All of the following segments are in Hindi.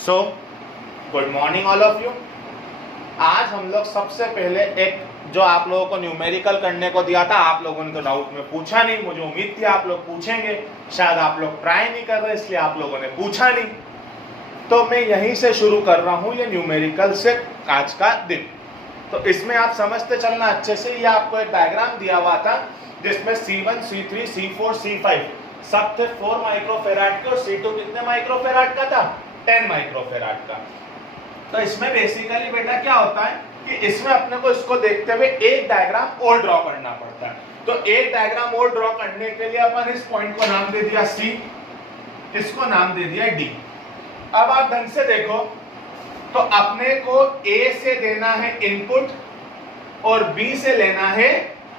So good morning all of you. आज हम लोग सबसे पहले एक जो आप लोगों को न्यूमेरिकल करने को दिया था, आप लोगों ने तो डाउट में पूछा नहीं, मुझे उम्मीद थी आप लोग पूछेंगे, शायद आप लोग ट्राई नहीं कर रहे इसलिए आप लोगों ने पूछा नहीं। तो मैं यहीं से शुरू कर रहा हूं ये न्यूमेरिकल से आज का दिन। तो इसमें आप समझते चलना अच्छे से। ये आपको एक डायग्राम दिया हुआ था जिसमें C1, C3, C4, C5 सब थे 4 माइक्रोफेराड के और C2 कितने माइक्रोफेराड का था? 10 माइक्रोफेराड का। तो इसमें बेसिकली बेटा क्या होता है कि इसमें अपने को इसको देखते हुए एक डायग्राम और ड्रॉ करना पड़ता है। तो एक डायग्राम और ड्रॉ करने के लिए अपन इस पॉइंट को नाम दे दिया C, इसको नाम दे दिया D। अब आप ढंग से देखो तो अपने को A से देना है इनपुट और B से लेना है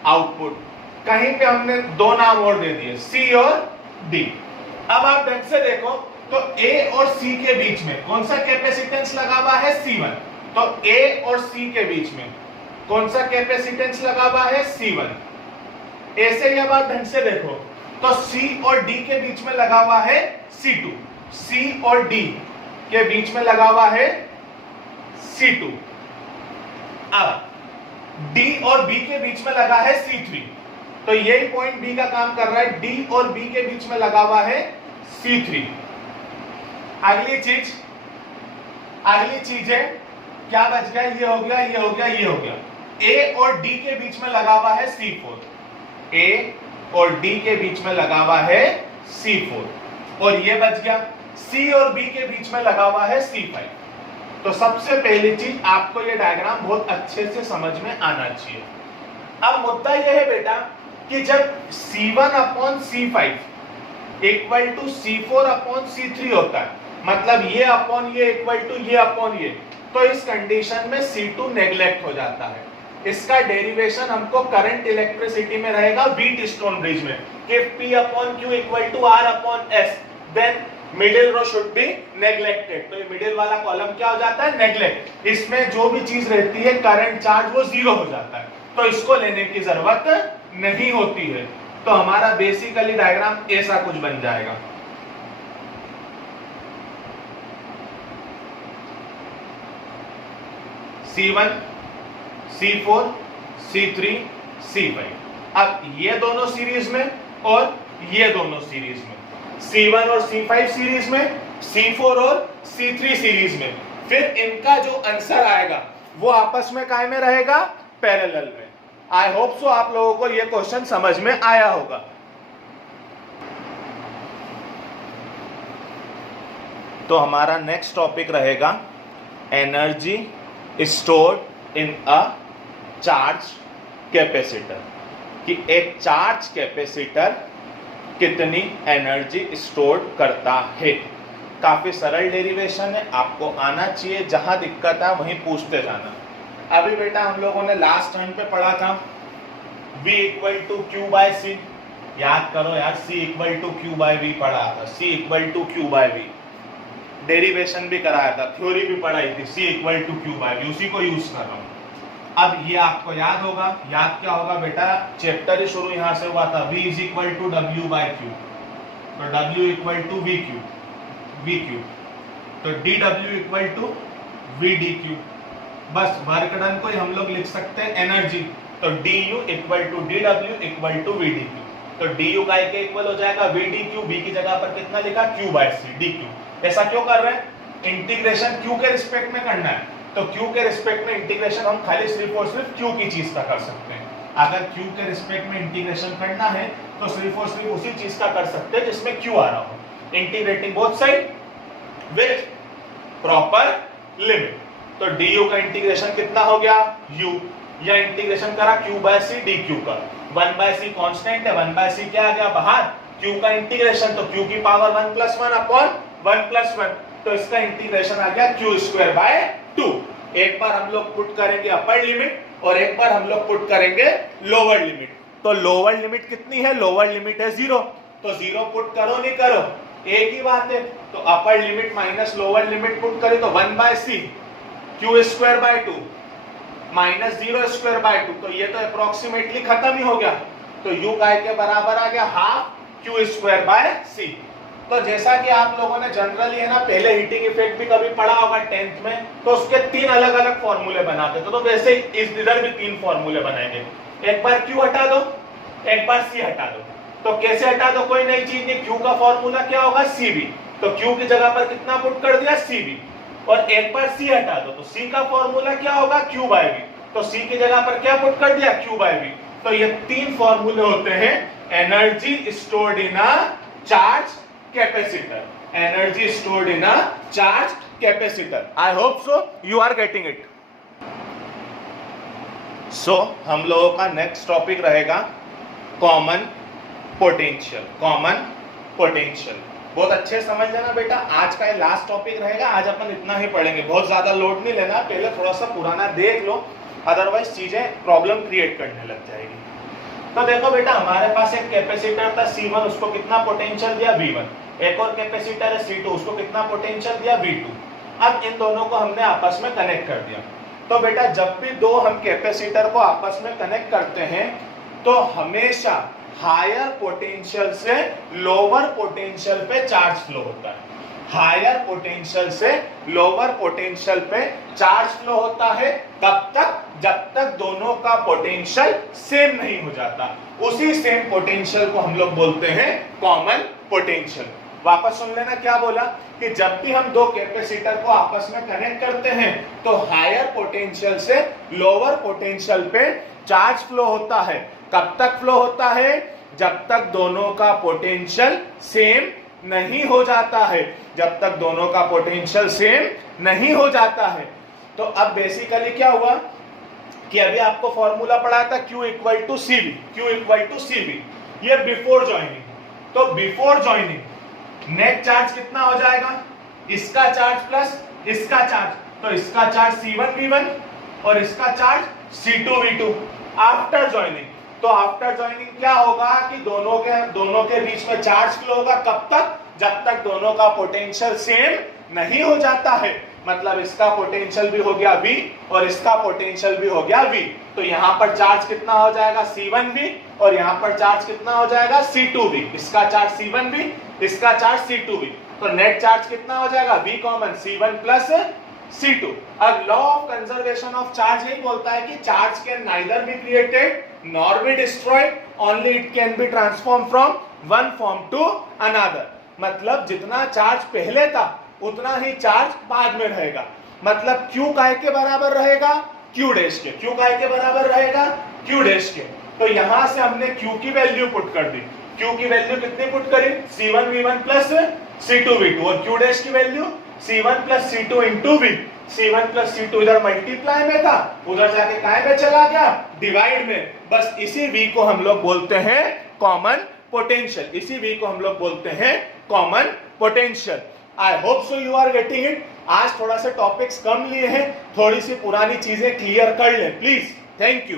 आउटपुट। कहीं पे हमने दो नाम और दे दिए, C और D। अब आप ढंग से देखो तो A और C के बीच में कौन सा कैपेसिटेंस लगा हुआ है? C1। तो A और C के बीच में कौन सा कैपेसिटेंस लगा हुआ है? C1। ऐसे ही अब आप ढंग से देखो तो C और D के बीच में लगा हुआ है C2। C और D के बीच में लगा हुआ है C2। अब D और B के बीच में लगा है C3। तो यही पॉइंट B का काम कर रहा है, D और B के बीच में लगा हुआ है C3। अगली चीज है क्या बच गया? ये हो गया, ये हो गया, ये हो गया। A और D के बीच में लगा हुआ है C4। A और D के बीच में लगा हुआ है C4 और ये बच गया। C और B के बीच में लगा हुआ है C5। तो सबसे पहली चीज आपको ये डायग्राम बहुत अच्छे से समझ में आना चाहिए। अब मुद्दा यह है बेटा कि जब C1 upon C5 equal to C4 upon C3 होता है, मतलब ये अपॉन ये इक्वल टू ये अपॉन ये, तो इस कंडीशन में C2 नेग्लेक्ट हो जाता है। इसका डेरिवेशन हमको करंट इलेक्ट्रिसिटी में रहेगा व्हीट स्टोन ब्रिज में कि P upon Q equal to R upon S, then middle row should be neglected. तो ये मिडिल वाला कॉलम क्या हो जाता है? नेग्लेक्ट। इसमें जो भी चीज रहती है करंट चार्ज वो जीरो हो जाता है, तो इसको लेने की जरूरत नहीं होती है। तो हमारा बेसिकली डायग्राम ऐसा कुछ बन जाएगा। C1, C4, C3, C5। अब ये दोनों सीरीज में और ये दोनों सीरीज में, C1 और C5 सीरीज में, C4 और C3 सीरीज में, फिर इनका जो आंसर आएगा वो आपस में काय में रहेगा? पैरेलल में। आई होप सो आप लोगों को ये क्वेश्चन समझ में आया होगा। तो हमारा नेक्स्ट टॉपिक रहेगा energy stored in a charge capacitor, कि एक चार्ज कैपेसिटर कितनी एनर्जी स्टोर करता है। काफी सरल डेरिवेशन है, आपको आना चाहिए, जहां दिक्कत है वहीं पूछते जाना। अभी बेटा हम लोगों ने लास्ट टाइम पे पढ़ा था V equal to Q by C, याद करो यार, C equal to Q by V पढ़ा था, C equal to Q by V। Derivation भी कराया था, थ्योरी भी पढ़ाई थी, C equal to Q by V, उसी को यूज कर रहा हूं। अब ये आपको याद होगा, याद क्या होगा बेटा? चैप्टर ही शुरू यहां से हुआ था, V is equal to W by Q, तो W इक्वल टू VQ, तो DW इक्वल टू VDQ। बस वर्क डन को हम लोग लिख सकते हैं एनर्जी, तो DU equal to DW equal to VDQ। तो DU का एक इक्वल हो जाएगा VDQ, B की जगह पर कितना लिखा? Q by C, DQ। ऐसा क्यों कर रहे हैं? इंटीग्रेशन Q के रिस्पेक्ट में करना है, तो Q के रिस्पेक्ट में इंटीग्रेशन हम खाली सिर्फ और सिर्फ Q की चीज का कर सकते हैं। अगर Q के रिस्पेक्ट में इंटीग्रेशन करना है तो सिर्फ और सिर्फ उसी चीज का कर सकते हैं जिसमें Q आ रहा हो। Integrating both side with proper limit. तो du का इंटीग्रेशन कितना हो गया? u, या इंटीग्रेशन करा Q बाय C dQ का। 1 बाय C कांस्टेंट है, 1 बाय C क्या आ गया बाहर? Q का इंटीग्रेशन, तो Q की पावर 1 प्लस 1 अपॉन 1 प्लस 1, तो इसका इंटीग्रेशन आ गया Q स्क्वायर बाय 2। एक बार हम लोग पुट करेंगे अपर लिमिट और एक बार हम लोग पुट करेंगे लोअर लिमिट। तो लोअर लिमिट कितनी है? लोअर लिमिट है 0, तो 0 पुट करो नहीं करो एक ही बात है। तो upper limit minus lower limit put करें तो 1 by C Q square by 2 minus 0 square by 2, तो ये तो अप्रोक्सीमेटली खत्म ही हो गया। तो U काय के बराबर आ गया half Q square bye C। तो जैसा कि आप लोगों ने जनरली है ना पहले हीटिंग इफेक्ट भी कभी पढ़ा होगा 10th में, तो उसके 3 अलग अलग फॉर्मूले बनाते थे, तो वैसे इस इधर भी 3 फॉर्मूले बनाएंगे। एक बार Q हटा दो, एक बार C हटा दो। तो कैसे हटा दो, कोई नई चीज नहीं, Q का फॉर्मूला क्या होगा CV, तो Q की जगह पर कितना पुट कर दिया CV, और एक बार C हटा दो तो C का फॉर्मूला क्या होगा Q/V, तो C की जगह पर क्या पुट कर दिया Q/V। तो ये 3 फॉर्मूले होते हैं energy stored in a charge capacitor, energy stored in a charge capacitor. I hope so you are getting it. So हम लोगों का नेक्स्ट टॉपिक रहेगा कॉमन पोटेंशियल। कॉमन पोटेंशियल बहुत अच्छे समझ लेना बेटा, आज का ये लास्ट टॉपिक रहेगा, आज अपन इतना ही पढ़ेंगे, बहुत ज्यादा लोड नहीं लेना, पहले थोड़ा सा पुराना देख लो, अदरवाइज चीजें प्रॉब्लम क्रिएट करने लग जाएगी। तो देखो बेटा, हमारे पास एक कैपेसिटर था C1, उसको कितना पोटेंशियल दिया V1, एक और कैपेसिटर है C2, उसको कितना पोटेंशियल दिया V2। अब इन दोनों को हमने आपस में कनेक्ट कर दिया। तो बेटा जब भी दो हम कैपेसिटर को आपस में कनेक्ट करते हैं तो हमेशा हायर पोटेंशियल से लोअर पोटेंशियल पे चार्ज फ्लो होता है, हायर पोटेंशियल से लोअर पोटेंशियल पे चार्ज फ्लो होता है, कब तक, जब तक दोनों का पोटेंशियल सेम नहीं हो जाता। उसी सेम पोटेंशियल को हम लोग बोलते हैं कॉमन पोटेंशियल। वापस सुन लेना क्या बोला, कि जब भी हम दो कैपेसिटर को आपस में कनेक्ट करते हैं तो हायर पोटेंशियल से लोअर पोटेंशियल पे चार्ज फ्लो होता है। कब तक फ्लो होता है, जब तक दोनों का पोटेंशियल सेम नहीं हो जाता है, जब तक दोनों का पोटेंशियल सेम नहीं हो जाता है। तो अब बेसिकली क्या हुआ कि अभी आपको फॉर्मूला पढ़ा था Q equal to CV, Q equal to CV, ये बिफोर ज्वाइनिंग। तो बिफोर ज्वाइनिंग नेट चार्ज कितना हो जाएगा, इसका चार्ज प्लस इसका चार्ज, तो इसका चार्ज C1V1 और इसका चार्ज C2V2। आफ्टर ज्वाइनिंग, तो आफ्टर ज्वाइनिंग क्या होगा कि दोनों के बीच में चार्ज फ्लो होगा, कब तक, जब तक दोनों का पोटेंशियल सेम नहीं हो जाता है। मतलब इसका पोटेंशियल भी हो गया V और इसका पोटेंशियल भी हो गया V, तो यहाँ पर चार्ज कितना हो जाएगा C1V और यहाँ पर चार्ज कितना हो जाएगा C2V, इसका चार्ज C1V, इसका चार्ज C2V, तो नेट चार्ज कितना हो जाएगा V common C1 plus C2। अब law of conservation of charge यही बोलता है कि charge can neither be created nor be destroyed, only it can be transform from one form to another. मतलब जितना चार्ज पहले था उतना ही चार्ज बाद में रहेगा। मतलब Q काय के बराबर रहेगा, Q डैश के, Q काय के बराबर रहेगा, Q डैश के। तो यहां से हमने Q की वैल्यू पुट कर दी, Q की वैल्यू कितनी पुट करी, C1V1 प्लस C2V2, और Q डैश की value C1 plus C2 into V। C1 plus C2 इधर मल्टीप्लाई में था, उधर जाके काय में चला गया, डिवाइड में। बस इसी V को हम लोग बोलते हैं कॉमन पोटेंशियल, इसी V को हम लोग बोलते हैं common potential. I hope so you are getting it. आज थोड़ा सा टॉपिक्स कम लिए हैं, थोड़ी सी पुरानी चीजें क्लियर कर ले प्लीज। Thank you.